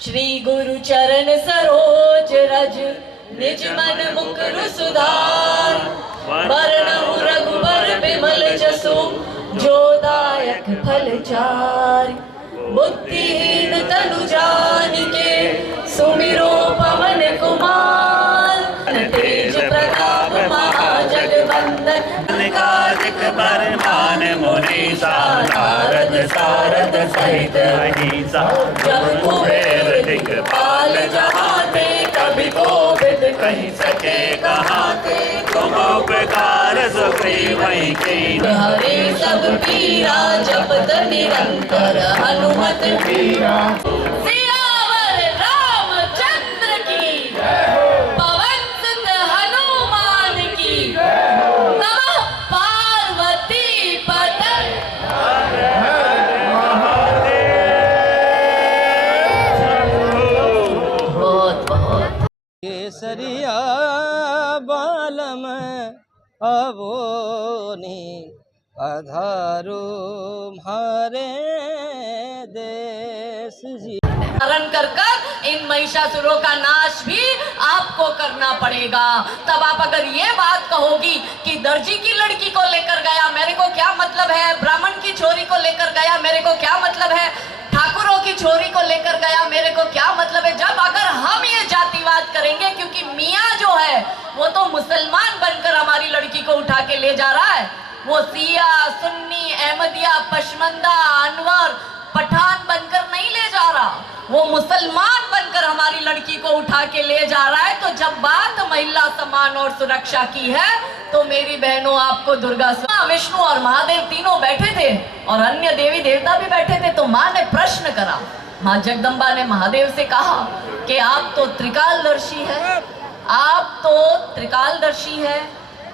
श्री गुरु चरण सरोज रज निज मन मुकुर सुधार। वरणहु रघुबर बिमल जसु जो दायक फल चारि। बुद्धिहीन तनु जानिके सुमिरो पवन कुमार। तेज प्रताप महाजगवंदन कार्तिक बरमान मुनीसा। नारद सारद सहित अहिंसा। जब कुबेर दिखपाल जहाते कभी कोविद कही सके कहाते। तुम उपकार सुग्रीव कीन्ही। हरे सब पीरा जपत निरंतर हनुमत पीरा। सियावर रामचंद्र की पवन सुत हनुमान की। नमः पार्वती पते। बहुत बहुत केसरिया बालम अवोनी अधारो मारे देश जी। धारण कर इन महिषासुरों का नाश भी आपको करना पड़ेगा। तब आप अगर ये बात कहोगी कि दर्जी की लड़की को लेकर गया मेरे को क्या मतलब है, ब्राह्मण की छोरी को लेकर गया मेरे को क्या मतलब है, ठाकुरों की छोरी को लेकर गया मेरे को क्या मतलब है। जब अगर हम ये जातिवाद करेंगे, क्योंकि मियाँ जो है वो तो मुसलमान बनकर हमारी लड़की को उठा के ले जा रहा है। वो सिया, सुन्नी, अहमदिया, पशमंदा, अनवर, पठान बनकर नहीं ले जा रहा, वो मुसलमान बनकर हमारी लड़की को उठा के ले जा रहा है। तो जब बात महिला सम्मान और सुरक्षा की है तो मेरी बहनों आपको दुर्गा, विष्णु और महादेव तीनों बैठे थे और अन्य देवी देवता भी बैठे थे। तो माँ ने प्रश्न करा, माँ जगदम्बा ने महादेव से कहा कि आप तो त्रिकालदर्शी है, आप तो त्रिकालदर्शी है,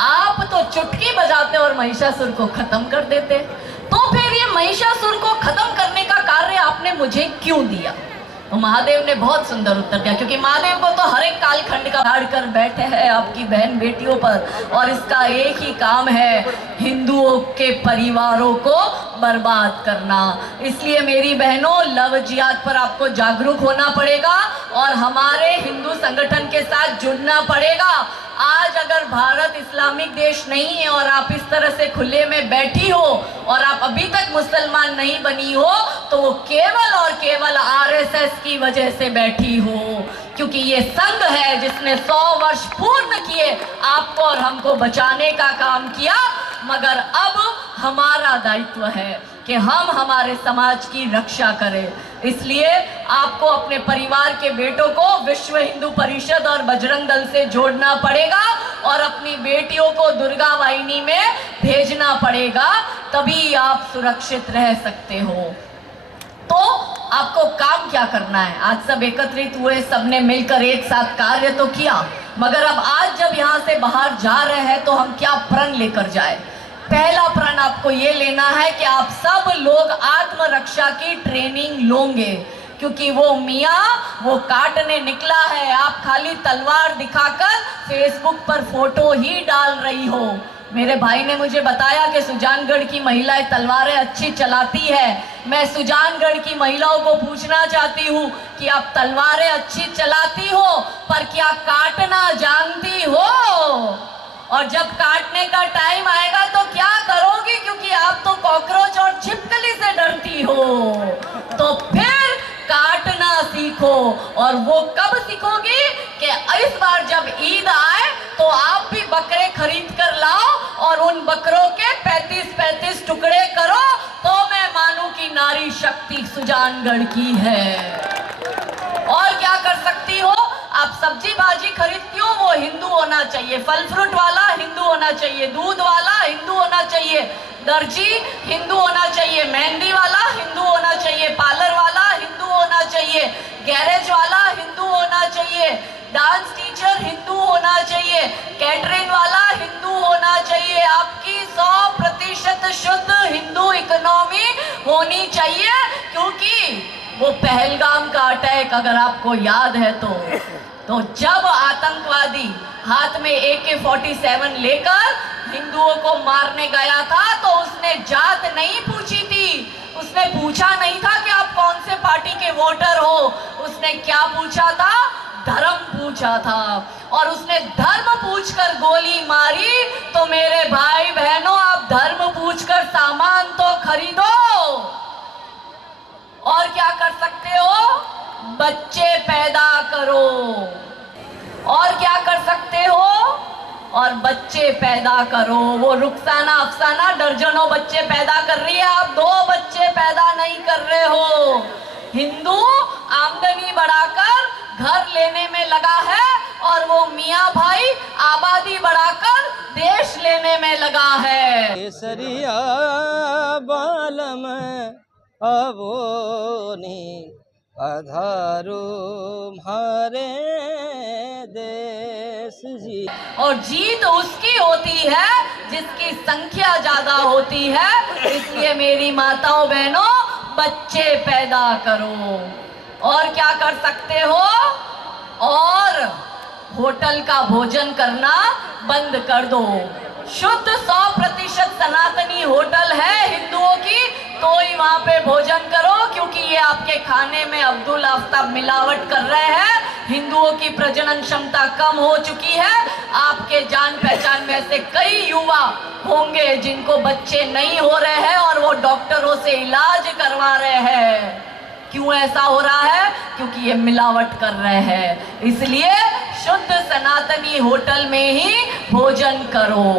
आप तो चुटकी बजाते और महिषासुर को खत्म कर देते, तो फिर ये महिषासुर को खत्म करने का कार्य आपने मुझे क्यों दिया। तो महादेव ने बहुत सुंदर उत्तर दिया, क्योंकि महादेव को तो हर एक कालखंड का हाड़ कर बैठे हैं आपकी बहन बेटियों पर, और इसका एक ही काम है हिंदुओं के परिवारों को बर्बाद करना। इसलिए मेरी बहनों, लव जिहाद पर आपको जागरूक होना पड़ेगा और हमारे हिंदू संगठन के साथ जुड़ना पड़ेगा। आज अगर भारत इस्लामिक देश नहीं है और आप इस तरह से खुले में बैठी हो और आप अभी तक मुसलमान नहीं बनी हो, तो वो केवल और केवल आरएसएस की वजह से बैठी हो, क्योंकि ये संघ है जिसने 100 वर्ष पूर्ण किए आपको और हमको बचाने का काम किया। मगर अब हमारा दायित्व है कि हम हमारे समाज की रक्षा करें। इसलिए आपको अपने परिवार के बेटों को विश्व हिंदू परिषद और बजरंग दल से जोड़ना पड़ेगा और अपनी बेटियों को दुर्गा वाहिनी में भेजना पड़ेगा, तभी आप सुरक्षित रह सकते हो। तो आपको काम क्या करना है? आज सब एकत्रित हुए, सबने मिलकर एक साथ कार्य तो किया, मगर अब आज जब यहाँ से बाहर जा रहे हैं तो हम क्या प्रण लेकर जाए? पहला प्रण आपको ये लेना है कि आप सब लोग आत्मरक्षा की ट्रेनिंग लोगे, क्योंकि वो मियाँ वो काटने निकला है। आप खाली तलवार दिखाकर फेसबुक पर फोटो ही डाल रही हो। मेरे भाई ने मुझे बताया कि सुजानगढ़ की महिलाएं तलवारें अच्छी चलाती है। मैं सुजानगढ़ की महिलाओं को पूछना चाहती हूँ कि आप तलवारें अच्छी चलाती हो पर क्या काटना जानती हो? और जब काटने का टाइम आएगा तो क्या करोगी, क्योंकि आप तो कॉकरोच और छिपकली से डरती हो। तो फिर काटना सीखो, और वो कब सीखोगी कि इस बार जब ईद आए तो आप भी बकरे खरीद कर लाओ और उन बकरों के 35-35 टुकड़े करो, तो मैं मानूं कि नारी शक्ति सुजानगढ़ की है। और क्या कर सकती हो? आप सब्जी भाजी खरीदती हो, वो हिंदू होना चाहिए, फल फ्रूट वाला हिंदू होना चाहिए, दूध वाला हिंदू होना चाहिए, दर्जी हिंदू होना चाहिए, मेहंदी वाला हिंदू होना चाहिए, पार्लर वाला हिंदू होना चाहिए, गैरेज वाला हिंदू होना चाहिए, डांस टीचर हिंदू होना चाहिए, कैटरिंग वाला हिंदू होना चाहिए। आपकी 100% शुद्ध हिंदू इकोनॉमी होनी चाहिए, क्योंकि वो पहलगाम का अटैक अगर आपको याद है तो जब आतंकवादी हाथ में AK-47 लेकर हिंदुओं को मारने गया था तो उसने जात नहीं पूछी थी, उसने पूछा नहीं था कि आप कौन से पार्टी के के वोटर हो, उसने क्या पूछा था? धर्म पूछा था। और उसने धर्म पूछकर गोली मारी। तो मेरे भाई बहनों, आप धर्म पूछकर सामान तो खरीदो। और क्या कर सकते हो? बच्चे पैदा करो। और क्या कर सकते हो? और बच्चे पैदा करो। वो रुखसाना अफसाना दर्जनों बच्चे पैदा कर रही है, आप 2 बच्चे पैदा नहीं कर रहे हो। हिंदू आमदनी बढ़ाकर घर लेने में लगा है और वो मियाँ भाई आबादी बढ़ाकर देश लेने में लगा है। केसरिया बालम अवोनी अधारो मारे देश जी। और जीत उसकी होती है जिसकी संख्या ज्यादा होती है। इसलिए मेरी माताओं बहनों, बच्चे पैदा करो। और क्या कर सकते हो? और होटल का भोजन करना बंद कर दो। शुद्ध 100% सनातनी होटल है हिंदुओं की, तो ही वहां पे भोजन करो, क्योंकि ये आपके खाने में अब्दुल आफ्ताब मिलावट कर रहे हैं। हिंदुओं की प्रजनन क्षमता कम हो चुकी है। आपके जान पहचान में ऐसे कई युवा होंगे जिनको बच्चे नहीं हो रहे हैं और वो डॉक्टरों से इलाज करवा रहे हैं। क्यों ऐसा हो रहा है? क्योंकि ये मिलावट कर रहे हैं। इसलिए शुद्ध सनातनी होटल में ही भोजन करो।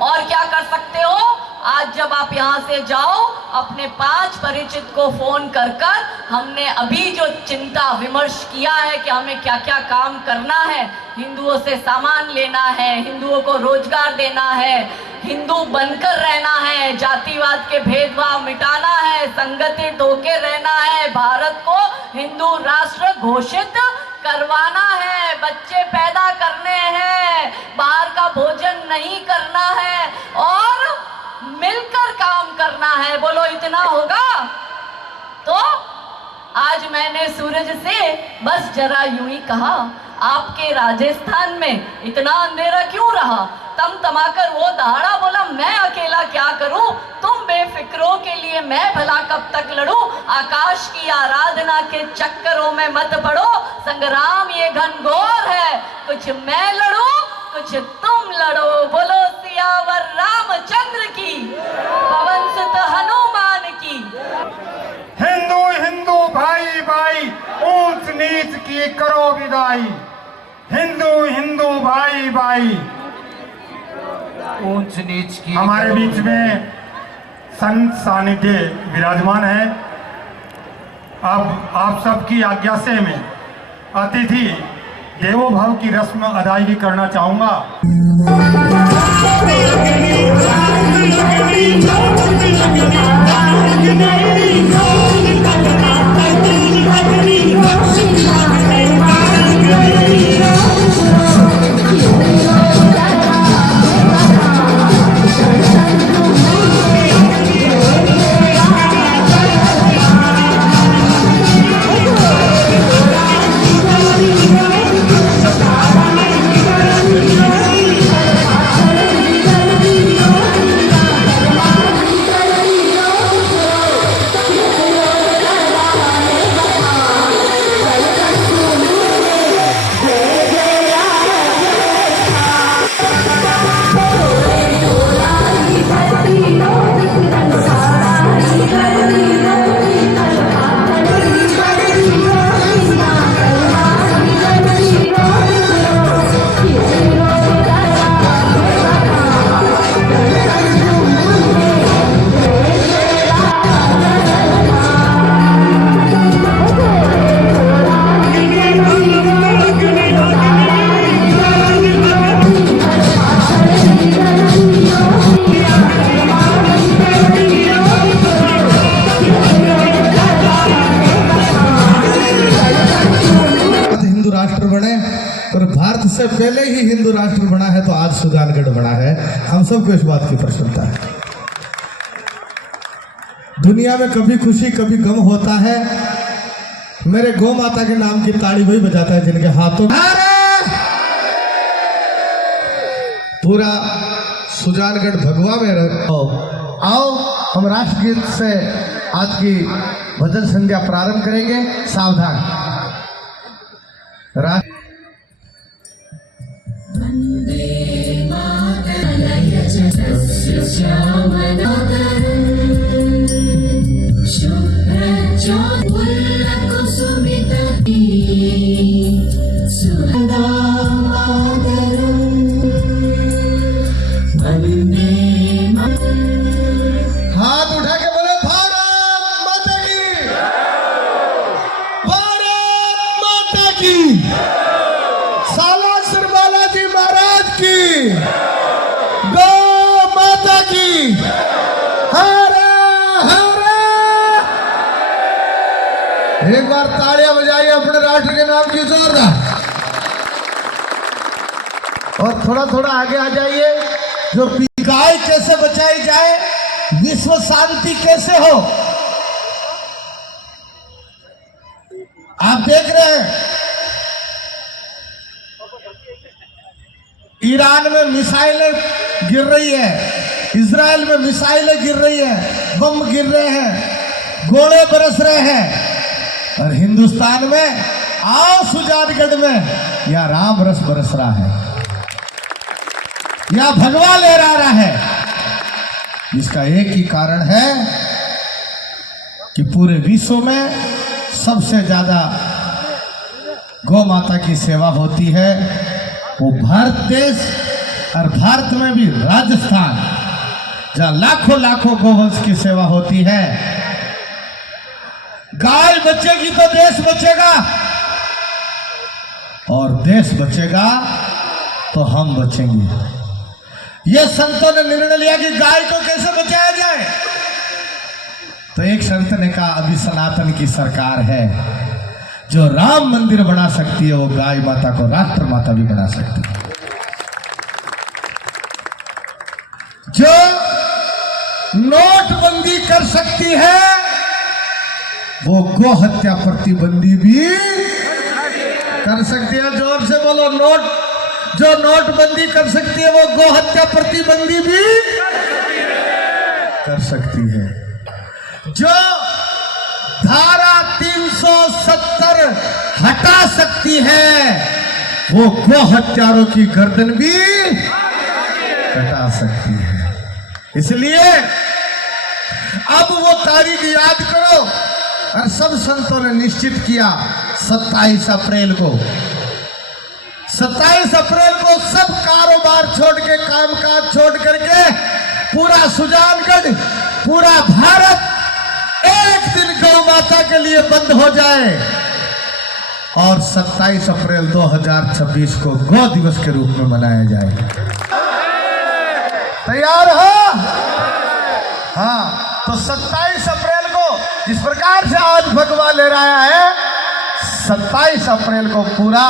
और क्या कर सकते हो? आज जब आप यहाँ से जाओ, अपने 5 परिचित को फोन कर कर हमने अभी जो चिंता विमर्श किया है कि हमें क्या क्या काम करना है, हिंदुओं से सामान लेना है, हिंदुओं को रोजगार देना है, हिंदू बनकर रहना है, जातिवाद के भेदभाव मिटाना है, संगठित होकर रहना है, भारत को हिंदू राष्ट्र घोषित करवाना है, बच्चे पैदा करने हैं, बाहर का भोजन नहीं करना है और मिलकर काम करना है। बोलो इतना होगा? तो आज मैंने सूरज से बस जरा यूं ही कहा, आपके राजस्थान में इतना अंधेरा क्यों रहा? तम तमाकर वो दहाड़ा बोला, मैं अकेला क्या करूं, तुम बेफिक्रों के लिए मैं भला कब तक लड़ूं। आकाश की आराधना के चक्करों में मत पड़ो, संग्राम ये घनघोर है, कुछ मैं लड़ूं कुछ तुम लड़ो। बोलो सियावर रामचंद्र की, पवन सुत हनुमान की। हिंदू हिंदू भाई भाई, ऊंच नीच की करो विदाई। हिंदू हिंदू भाई भाई, ऊंच नीच की। हमारे बीच में संत सानिध्य विराजमान है। अब आप सबकी आज्ञा से मैं अतिथि देवो भव की रस्म अदायगी करना चाहूंगा। से पहले ही हिंदू राष्ट्र बना है तो आज सुजानगढ़ बना है। हम सबको इस बात की प्रसन्नता है। दुनिया में कभी खुशी कभी गम होता है। मेरे गौ माता के नाम की ताड़ी वही बजाता है जिनके हाथों पूरा सुजानगढ़ भगवा में आओ हम राष्ट्रगीत से आज की भजन संध्या प्रारंभ करेंगे। सावधान। हाथ उठा के बोले भारत माता की, भारत माता की, सालासर बालाजी महाराज की, गौ माता की, हरा हरा। एक बार तालियां बजाइए अपने राष्ट्र के नाम की जोरदार। और थोड़ा थोड़ा आगे आ जाइए। जो गाय कैसे बचाई जाए, विश्व शांति कैसे हो, आप देख रहे हैं ईरान में मिसाइलें गिर रही है, इजराइल में मिसाइलें गिर रही है, बम गिर रहे हैं, गोले बरस रहे हैं। और हिंदुस्तान में आओ सुजानगढ़ में या राम रस बरस रहा है या भगवा लहरा रहा है। इसका एक ही कारण है कि पूरे विश्व में सबसे ज्यादा गौ माता की सेवा होती है वो भारत देश, और भारत में भी राजस्थान, जहां लाखों लाखों गोवंश की सेवा होती है। गाय बचेगी तो देश बचेगा, और देश बचेगा तो हम बचेंगे। ये संतों ने निर्णय लिया कि गाय को कैसे बचाया जाए। तो एक संत ने कहा अभी सनातन की सरकार है, जो राम मंदिर बना सकती है वो गाय माता को राष्ट्र माता भी बना सकती है। जो नोटबंदी कर सकती है वो गो हत्या प्रतिबंधी भी कर सकती है। जोर से बोलो, जो नोटबंदी कर सकती है वो गो हत्या प्रतिबंधी भी कर सकती है। जो धारा 370 हटा सकती है वो गो हत्यारों की गर्दन भी कटा सकती है। इसलिए अब वो तारीख याद करो। और सब संतों ने निश्चित किया 27 अप्रैल को, 27 अप्रैल को सब कारोबार छोड़ के, कामकाज छोड़ करके पूरा सुजानगढ़, पूरा भारत एक दिन गौ माता के लिए बंद हो जाए और 27 अप्रैल 2026 को गौ दिवस के रूप में मनाया जाए। तैयार हो? हाँ, तो 27 अप्रैल को जिस प्रकार से आज भगवा लहराया है, 27 अप्रैल को पूरा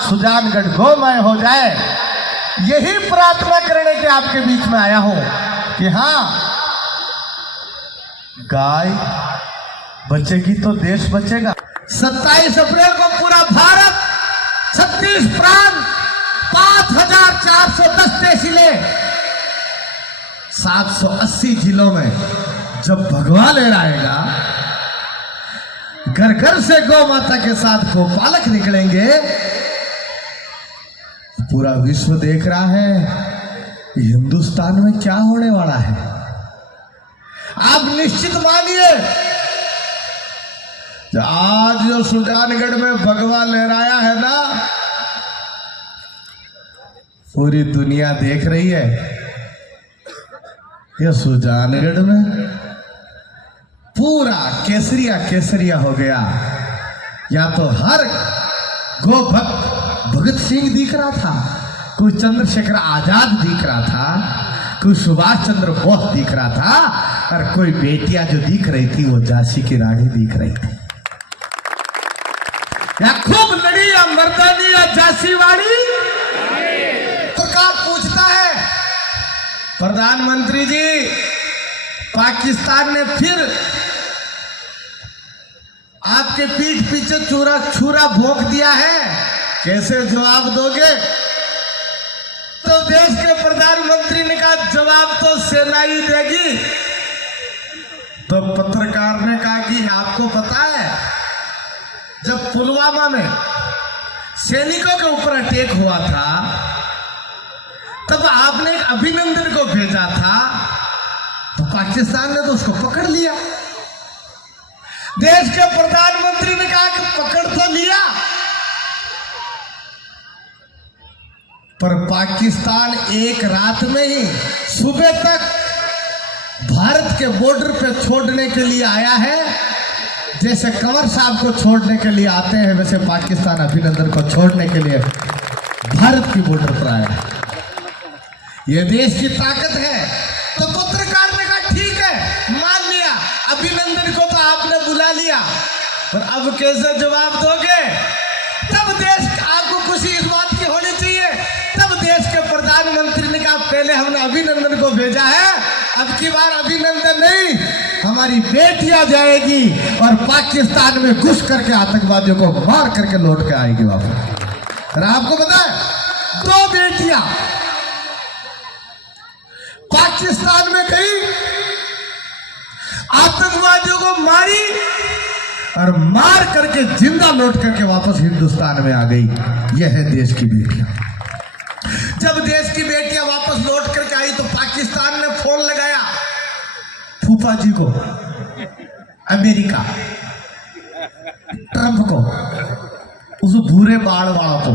सुजानगढ़ गोमय हो जाए। यही प्रार्थना करने के आपके बीच में आया हूं कि हाँ, गाय बचेगी तो देश बचेगा। 27 अप्रैल को पूरा भारत 36 प्रांत 5410 तहसीलें 780 जिलों में जब भगवा लहराएगा, घर घर से गौ माता के साथ गोपालक निकलेंगे। पूरा विश्व देख रहा है हिंदुस्तान में क्या होने वाला है। आप निश्चित मानिए, आज जो सुजानगढ़ में भगवा लहराया है ना, पूरी दुनिया देख रही है। ये सुजानगढ़ में पूरा केसरिया केसरिया हो गया। या तो हर गो भक्त भगत सिंह दिख रहा था, कोई चंद्रशेखर आजाद दिख रहा था, कोई सुभाष चंद्र बोस दिख रहा था, और कोई बेटियां जो दिख रही थी वो झांसी की रानी दिख रही थी। या खूब लड़ी या मर्दानी या झांसी वाली। सरकार पूछता है, प्रधानमंत्री जी, पाकिस्तान ने फिर आपके पीठ पीछे छुरा भोंक दिया है, कैसे जवाब दोगे? तो देश के प्रधानमंत्री ने कहा जवाब तो सेना ही देगी। तो पत्रकार पत्रकार ने कहा कि आपको पता है जब पुलवामा में सैनिकों के ऊपर अटैक हुआ था तब आपने एक अभिनंदन को भेजा था, तो पाकिस्तान ने तो उसको पकड़ लिया। देश के प्रधानमंत्री ने कहा कि पकड़ तो लिया, पर पाकिस्तान एक रात में ही सुबह तक भारत के बॉर्डर पे छोड़ने के लिए आया है। जैसे कंवर साहब को छोड़ने के लिए आते हैं, वैसे पाकिस्तान अभिनंदन को छोड़ने के लिए भारत की बॉर्डर पर आया है। यह देश की ताकत है। तो पत्रकार ने कहा ठीक है, मान लिया, अभिनंदन को तो आपने बुला लिया, पर अब कैसे जवाब दोगे? तब देश, आपको खुशी इस बात की होनी चाहिए, तब देश के प्रधानमंत्री ने कहा पहले हमने अभिनंदन को भेजा है, अब की बार अभिनंदन नहीं, हमारी बेटियां जाएगी और पाकिस्तान में घुस करके आतंकवादियों को मार करके लौट के आएगी वापस। और आपको पता है 2 बेटियां पाकिस्तान में गई, आतंकवादियों को मारी और मार करके जिंदा लौट करके वापस हिंदुस्तान में आ गई। यह है देश की बेटियां। जब देश की बेटियां वापस लौट करके आई तो पाकिस्तान ने फोन लगाया फूफा जी को, अमेरिका, ट्रंप को, उस भूरे बाल वाला को,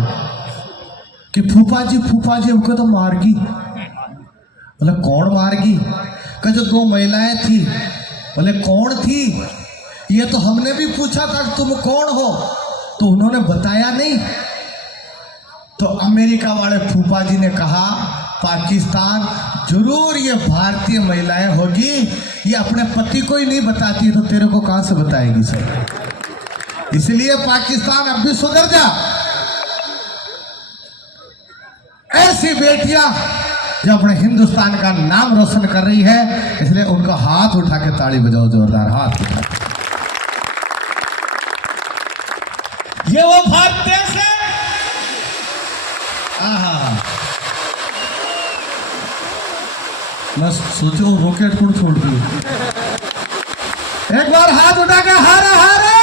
कि फूफा जी हमको तो मारगी। बोले कौन मारगी? कि जो 2 महिलाएं थी। बोले कौन थी? ये तो हमने भी पूछा था तुम कौन हो, तो उन्होंने बताया नहीं। तो अमेरिका वाले फूफा जी ने कहा पाकिस्तान जरूर ये भारतीय महिलाएं होगी, ये अपने पति को ही नहीं बताती तो तेरे को कहां से बताएगी सर? इसलिए पाकिस्तान अब भी सुधर जा। ऐसी बेटियां जो अपने हिंदुस्तान का नाम रोशन कर रही है, इसलिए उनका हाथ उठा के ताली बजाओ, जोरदार हाथ उठा। ये वो भारत देश है। मैं सोचो रॉकेट कौन छोड़ दूं। एक बार हाथ उठा के हारे हारे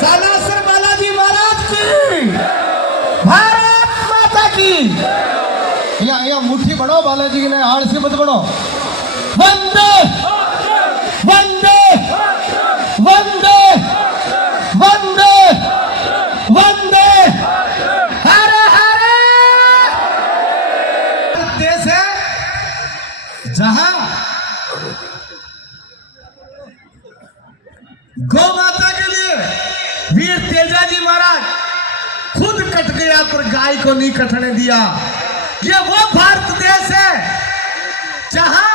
सालासर बालाजी महाराज की, भारत माता की। या मुट्ठी बढ़ाओ बालाजी की, नहीं आलसी मत बढ़ो। वंदे वंदे वंदे वंदे वंदे, हरे हरे। देश है जहां गौ माता के लिए वीर तेजाजी महाराज खुद कट गया पर गाय को नहीं कटने दिया। ये वो भारत देश है जहां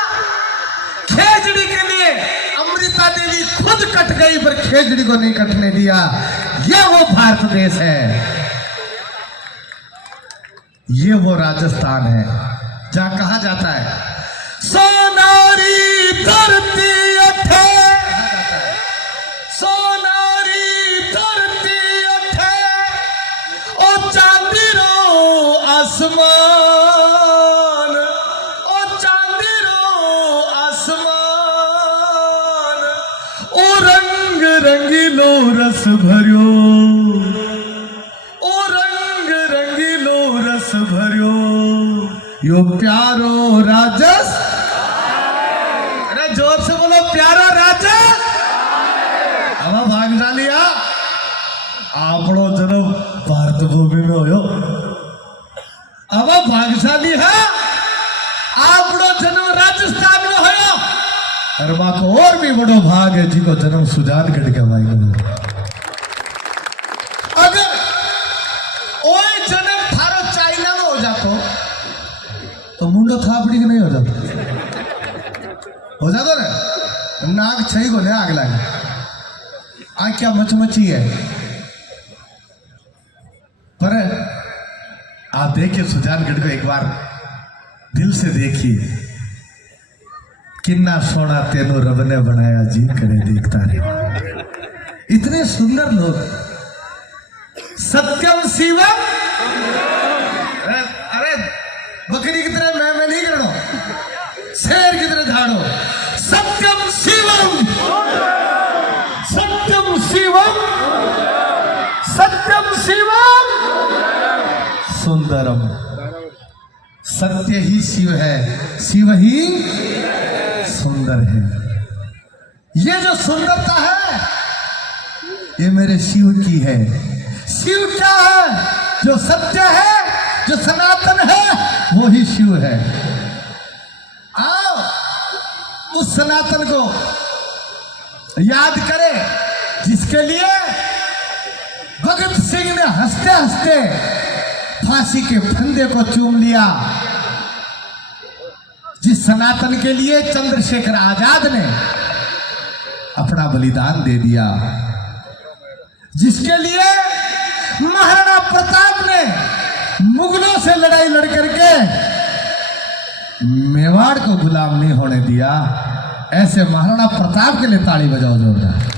खेजड़ी के लिए अमृता देवी खुद कट गई पर खेजड़ी को नहीं कटने दिया। ये वो भारत देश है। ये वो राजस्थान है जहां कहा जाता है सोनारी धरती अठे, सोनारी धरती अठे, ओ चांदी रो आसमान, ओ चांदी रो आसमान, ओ रंग रंगीलो रस भरियो, ओ रंग रंगीलो रस भरियो, यो प्यारो राजस्थान। अरे जोर से बोलो प्यारो राजस्थान। अब भाग जा लिया, आपड़ो जन्म भारत भूमि में होयो। अब भाग्यशाली है, आपड़ो जन्म राजस्थान में होयो। और मां को और भी बड़ो भाग है जिको जन्म सुजानगढ़ के भाई को। अगर ओए जन्म थारो चाइना में हो जातो तो मुंडो थापड़ी के नहीं हो जाता, हो जाता ना। नाक छई को ले आग लागे, आग क्या मचमची है। पर आप देखिए सुजानगढ़ को एक बार दिल से देखिए, किन्ना सोना तेनो रब ने बनाया जी करे देखता रहे। इतने सुंदर लोग, सत्यम शिवम। अरे बकरी की तरह मैं नहीं करो, शेर की तरह झाड़ो। सत्यम सत्य ही शिव है, शिव ही सुंदर है। ये जो सुंदरता है ये मेरे शिव की है। शिव क्या है? जो सत्य है, जो सनातन है, वो ही शिव है। आओ उस सनातन को याद करें जिसके लिए भगत सिंह ने हंसते हंसते फांसी के फंदे को चूम लिया, जिस सनातन के लिए चंद्रशेखर आजाद ने अपना बलिदान दे दिया, जिसके लिए महाराणा प्रताप ने मुगलों से लड़ाई लड़ करके मेवाड़ को गुलाम नहीं होने दिया। ऐसे महाराणा प्रताप के लिए ताली बजाओ जोरदार।